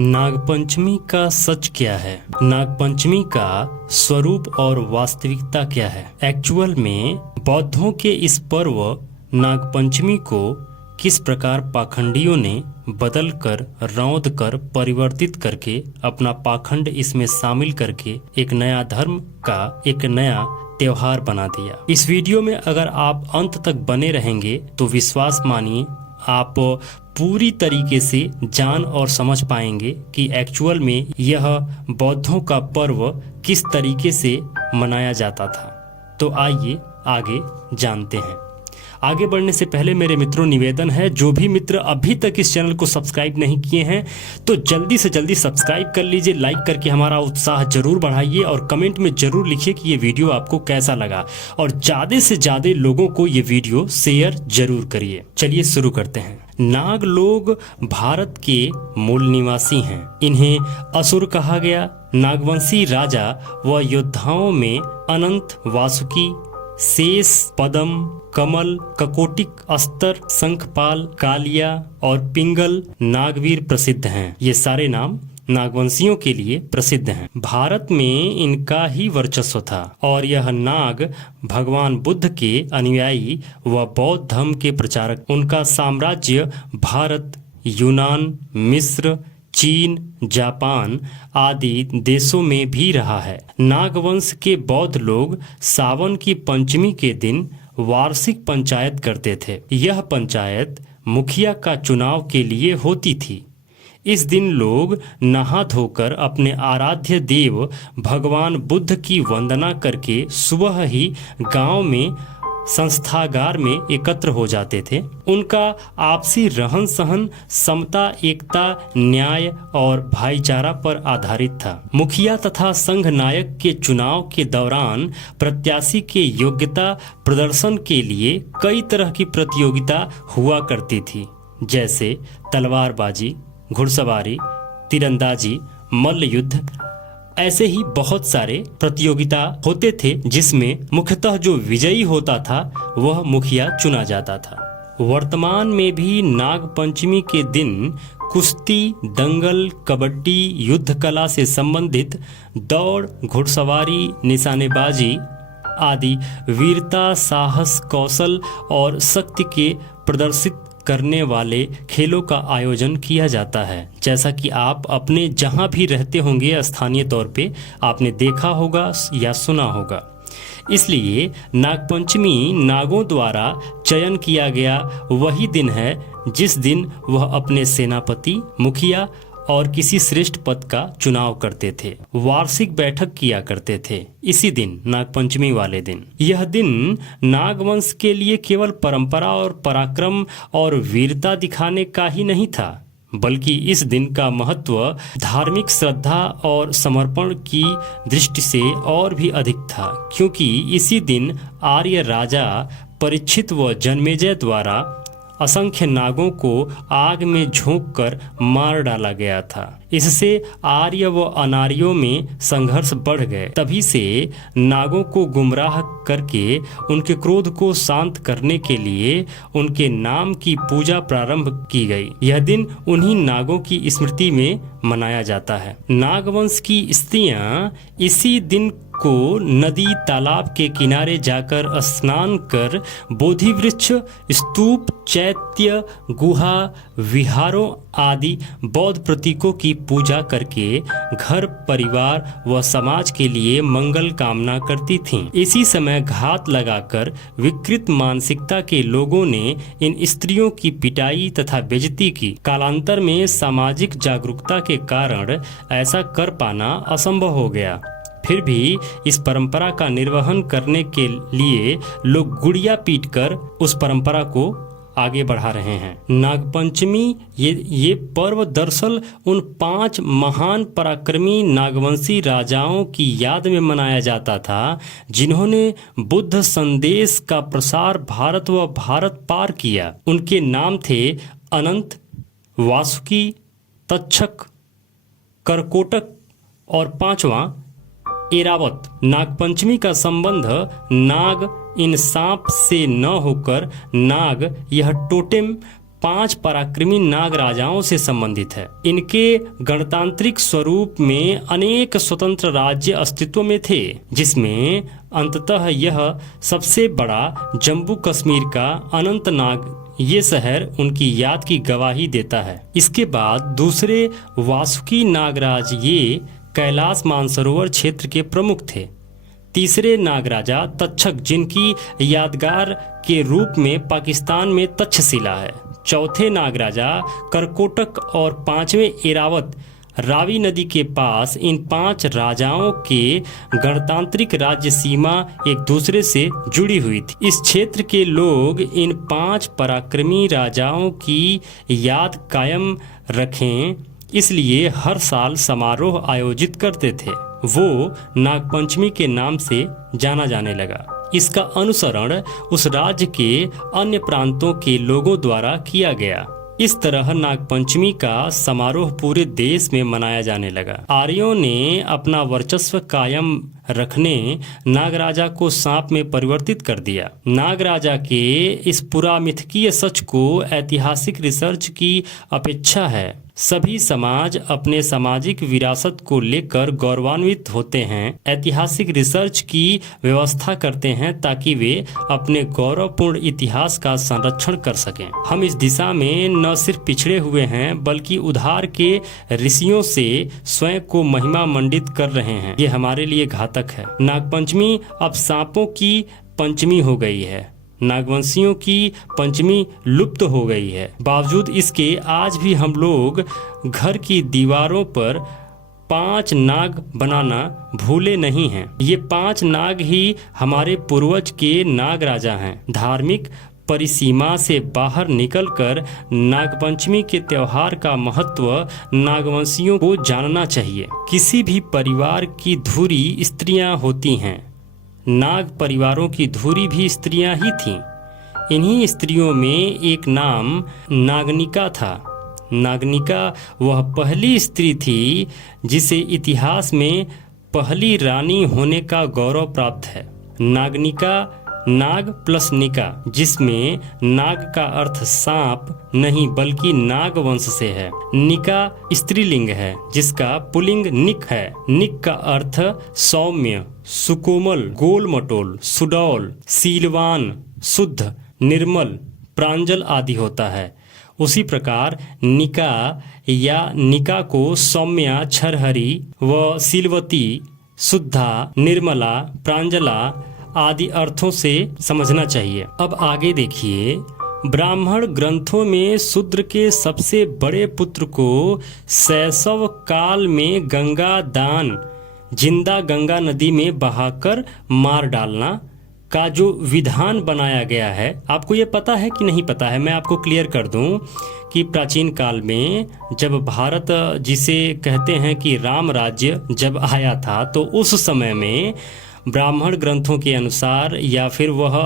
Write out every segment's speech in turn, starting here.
नागपंचमी का सच क्या है? नागपंचमी का स्वरूप और वास्तविकता क्या है? एक्चुअल में बौद्धों के इस पर्व नागपंचमी को किस प्रकार पाखंडियों ने बदल कर, रौंद कर, परिवर्तित करके अपना पाखंड इसमें शामिल करके एक नया धर्म का एक नया त्योहार बना दिया। इस वीडियो में अगर आप अंत तक बने रहेंगे तो विश्वास मानिए आप पूरी तरीके से जान और समझ पाएंगे कि एक्चुअल में यह बौद्धों का पर्व किस तरीके से मनाया जाता था। तो आइए आगे जानते हैं। आगे बढ़ने से पहले मेरे मित्रों निवेदन है, जो भी मित्र अभी तक इस चैनल को सब्सक्राइब नहीं किए हैं तो जल्दी से जल्दी सब्सक्राइब कर लीजिए, लाइक करके हमारा उत्साह जरूर बढ़ाइए और कमेंट में जरूर लिखिए कि ये वीडियो आपको कैसा लगा और ज़्यादा से ज़्यादा लोगों को ये वीडियो शेयर जरूर करिए। चलिए शुरू करते हैं। नाग लोग भारत के मूल निवासी हैं। इन्हें असुर कहा गया। नागवंशी राजा व योद्धाओं में अनंत, वासुकी, शेष, पदम, कमल, ककोटिक, अस्तर, शंखपाल, कालिया और पिंगल नागवीर प्रसिद्ध हैं। ये सारे नाम नागवंशियों के लिए प्रसिद्ध हैं। भारत में इनका ही वर्चस्व था और यह नाग भगवान बुद्ध के अनुयायी व बौद्ध धर्म के प्रचारक। उनका साम्राज्य भारत, यूनान, मिस्र, चीन, जापान आदि देशों में भी रहा है। नागवंश के बौद्ध लोग सावन की पंचमी के दिन वार्षिक पंचायत करते थे। यह पंचायत मुखिया का चुनाव के लिए होती थी। इस दिन लोग नहा धोकर अपने आराध्य देव भगवान बुद्ध की वंदना करके सुबह ही गांव में संस्थागार में एकत्र हो जाते थे। उनका आपसी रहन सहन समता, एकता, न्याय और भाईचारा पर आधारित था। मुखिया तथा संघ नायक के चुनाव के दौरान प्रत्याशी के योग्यता प्रदर्शन के लिए कई तरह की प्रतियोगिता हुआ करती थी, जैसे तलवारबाजी, घुड़सवारी, तीरंदाजी, मल्ल युद्ध। ऐसे ही बहुत सारे प्रतियोगिता होते थे जिसमें मुख्यतः जो विजयी होता था वह मुखिया चुना जाता था। वर्तमान में भी नाग पंचमी के दिन कुश्ती, दंगल, कबड्डी, युद्ध कला से संबंधित दौड़, घुड़सवारी, निशानेबाजी आदि वीरता, साहस, कौशल और शक्ति के प्रदर्शित करने वाले खेलों का आयोजन किया जाता है। जैसा कि आप अपने जहां भी रहते होंगे स्थानीय तौर पे आपने देखा होगा या सुना होगा। इसलिए नागपंचमी नागों द्वारा चयन किया गया वही दिन है जिस दिन वह अपने सेनापति, मुखिया और किसी श्रेष्ठ पद का चुनाव करते थे। वार्षिक बैठक किया करते थे इसी दिन, नागपंचमी वाले दिन। यह दिन नागवंश के लिए केवल परंपरा और पराक्रम और वीरता दिखाने का ही नहीं था, बल्कि इस दिन का महत्व धार्मिक श्रद्धा और समर्पण की दृष्टि से और भी अधिक था, क्योंकि इसी दिन आर्य राजा परीक्षित व जन्मेजय द्वारा असंख्य नागों को आग में झोंककर मार डाला गया था। इससे आर्य व अनार्यों में संघर्ष बढ़ गए। तभी से नागों को गुमराह करके उनके क्रोध को शांत करने के लिए उनके नाम की पूजा प्रारंभ की गई। यह दिन उन्हीं नागों की स्मृति में मनाया जाता है। नागवंश की स्त्रियां इसी दिन को नदी, तालाब के किनारे जाकर स्नान कर बोधि वृक्ष, स्तूप, चैत्य, गुहा, विहारों आदि बौद्ध प्रतीकों की पूजा करके घर, परिवार व समाज के लिए मंगल कामना करती थीं। इसी समय घात लगाकर विकृत मानसिकता के लोगों ने इन स्त्रियों की पिटाई तथा बेइज्जती की। कालांतर में सामाजिक जागरूकता के कारण ऐसा कर पाना असंभव हो गया। फिर भी इस परंपरा का निर्वहन करने के लिए लोग गुड़िया पीटकर उस परंपरा को आगे बढ़ा रहे हैं। नागपंचमी ये पर्व दरअसल उन 5 महान पराक्रमी नागवंशी राजाओं की याद में मनाया जाता था जिन्होंने बुद्ध संदेश का प्रसार भारत व भारत पार किया। उनके नाम थे अनंत, वासुकी, तक्षक, करकोटक और 5वां एरावत। नागपंचमी का संबंध नाग इन सांप से न होकर नाग यह टोटेम 5 पराक्रमी नाग राजाओं से संबंधित है। इनके गणतांत्रिक स्वरूप में अनेक स्वतंत्र राज्य अस्तित्व में थे, जिसमें अंततः यह सबसे बड़ा जम्मू कश्मीर का अनंतनाग ये शहर उनकी याद की गवाही देता है। इसके बाद दूसरे वासुकी नागराज ये कैलाश मानसरोवर क्षेत्र के प्रमुख थे। तीसरे नागराजा तक्षक, जिनकी यादगार के रूप में पाकिस्तान में तक्षशिला है। चौथे नागराजा करकोटक और 5वें एरावत रावी नदी के पास। इन 5 राजाओं के गणतांत्रिक राज्य सीमा एक दूसरे से जुड़ी हुई थी। इस क्षेत्र के लोग इन 5 पराक्रमी राजाओं की याद कायम रखें, इसलिए हर साल समारोह आयोजित करते थे। वो नागपंचमी के नाम से जाना जाने लगा। इसका अनुसरण उस राज्य के अन्य प्रांतों के लोगों द्वारा किया गया। इस तरह नागपंचमी का समारोह पूरे देश में मनाया जाने लगा। आर्यों ने अपना वर्चस्व कायम रखने नागराजा को सांप में परिवर्तित कर दिया। नागराजा के इस पुरामिथकीय सच को ऐतिहासिक रिसर्च की अपेक्षा है। सभी समाज अपने सामाजिक विरासत को लेकर गौरवान्वित होते हैं। ऐतिहासिक रिसर्च की व्यवस्था करते हैं ताकि वे अपने गौरवपूर्ण इतिहास का संरक्षण कर सकें। हम इस दिशा में न सिर्फ पिछड़े हुए हैं, बल्कि उधार के ऋषियों से स्वयं को महिमा मंडित कर रहे हैं। ये हमारे लिए घातक है। नागपंचमी अब सांपों की पंचमी हो गई है। नागवंशियों की पंचमी लुप्त हो गई है। बावजूद इसके आज भी हम लोग घर की दीवारों पर 5 नाग बनाना भूले नहीं हैं। ये 5 नाग ही हमारे पूर्वज के नाग राजा हैं। धार्मिक परिसीमा से बाहर निकलकर नागपंचमी के त्योहार का महत्व नागवंशियों को जानना चाहिए। किसी भी परिवार की धुरी स्त्रियां होती हैं। नाग परिवारों की धुरी भी स्त्रियां ही थीं। इन्हीं स्त्रियों में एक नाम नागनिका था। नागनिका वह पहली स्त्री थी जिसे इतिहास में पहली रानी होने का गौरव प्राप्त है। नागनिका नाग प्लस निका, जिसमें नाग का अर्थ सांप नहीं बल्कि नाग वंश से है। निका स्त्रीलिंग है जिसका पुल्लिंग निक है। निक का अर्थ सौम्य, सुकोमल, गोल मटोल, सुडौल, सीलवान, शुद्ध, निर्मल, प्रांजल आदि होता है। उसी प्रकार निका या निका को सौम्या, छरहरी व सीलवती, शुद्धा, निर्मला, प्रांजला आदि अर्थों से समझना चाहिए। अब आगे देखिए, ब्राह्मण ग्रंथों में शूद्र के सबसे बड़े पुत्र को शैशव काल में गंगा दान, जिंदा गंगा नदी में बहाकर मार डालना का जो विधान बनाया गया है, आपको ये पता है कि नहीं पता है? मैं आपको क्लियर कर दूं कि प्राचीन काल में जब भारत, जिसे कहते हैं कि राम राज्य जब आया था, तो उस समय में ब्राह्मण ग्रंथों के अनुसार या फिर वह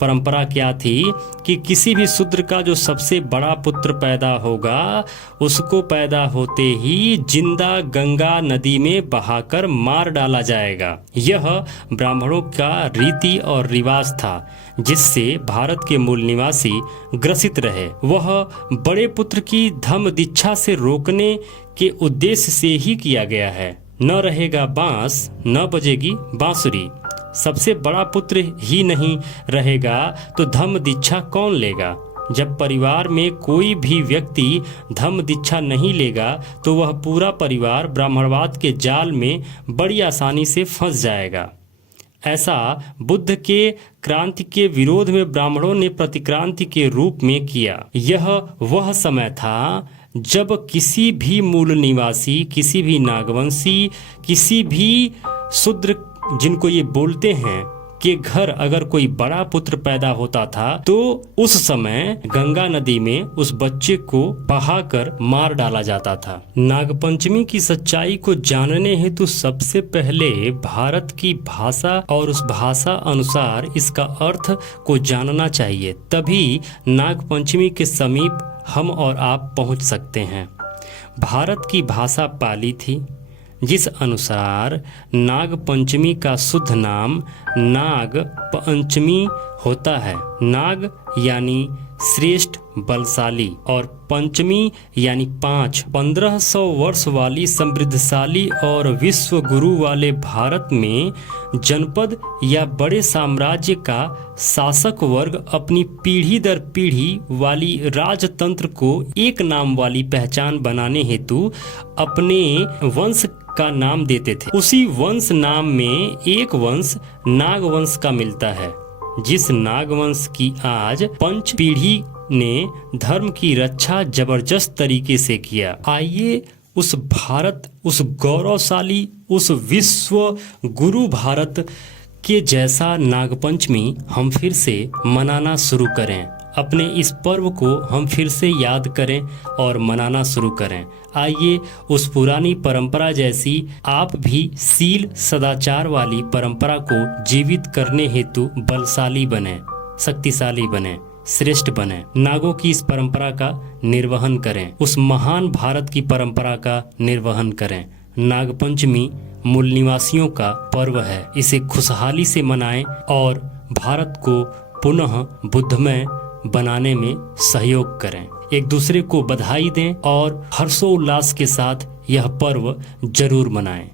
परंपरा क्या थी कि किसी भी शूद्र का जो सबसे बड़ा पुत्र पैदा होगा उसको पैदा होते ही जिंदा गंगा नदी में बहाकर मार डाला जाएगा। यह ब्राह्मणों का रीति और रिवाज था जिससे भारत के मूल निवासी ग्रसित रहे। वह बड़े पुत्र की धम्म दीक्षा से रोकने के उद्देश्य से ही किया गया है। न रहेगा बांस न बजेगी बांसुरी। सबसे बड़ा पुत्र ही नहीं रहेगा तो धम्म दीक्षा कौन लेगा? जब परिवार में कोई भी व्यक्ति धम्म दीक्षा नहीं लेगा तो वह पूरा परिवार ब्राह्मणवाद के जाल में बड़ी आसानी से फंस जाएगा। ऐसा बुद्ध के क्रांति के विरोध में ब्राह्मणों ने प्रतिक्रांति के रूप में किया। यह वह समय था जब किसी भी मूल निवासी, किसी भी नागवंशी, किसी भी शूद्र जिनको ये बोलते हैं के घर अगर कोई बड़ा पुत्र पैदा होता था तो उस समय गंगा नदी में उस बच्चे को बहाकर मार डाला जाता था। नागपंचमी की सच्चाई को जानने हेतु सबसे पहले भारत की भाषा और उस भाषा अनुसार इसका अर्थ को जानना चाहिए, तभी नागपंचमी के समीप हम और आप पहुंच सकते हैं। भारत की भाषा पाली थी जिस अनुसार नाग पंचमी का शुद्ध नाम नाग पंचमी होता है। नाग यानी श्रेष्ठ बलशाली, और पंचमी यानी 5 1500 वर्ष वाली समृद्धशाली और विश्व गुरु वाले भारत में जनपद या बड़े साम्राज्य का शासक वर्ग अपनी पीढ़ी दर पीढ़ी वाली राजतंत्र को एक नाम वाली पहचान बनाने हेतु अपने वंश का नाम देते थे। उसी वंश नाम में एक वंश नागवंश का मिलता है, जिस नागवंश की आज पंच पीढ़ी ने धर्म की रक्षा जबरदस्त तरीके से किया। आइए उस भारत, उस गौरवशाली, उस विश्व गुरु भारत के जैसा नागपंचमी हम फिर से मनाना शुरू करें। अपने इस पर्व को हम फिर से याद करें और मनाना शुरू करें। आइए उस पुरानी परंपरा जैसी आप भी शील सदाचार वाली परंपरा को जीवित करने हेतु बलशाली बने, शक्तिशाली बने, श्रेष्ठ बने। नागों की इस परंपरा का निर्वहन करें, उस महान भारत की परंपरा का निर्वहन करें। नागपंचमी मूल निवासियों का पर्व है, इसे खुशहाली से मनाएं और भारत को पुनः बुद्धमय बनाने में सहयोग करें। एक दूसरे को बधाई दें और हर्षोल्लास के साथ यह पर्व जरूर मनाएं।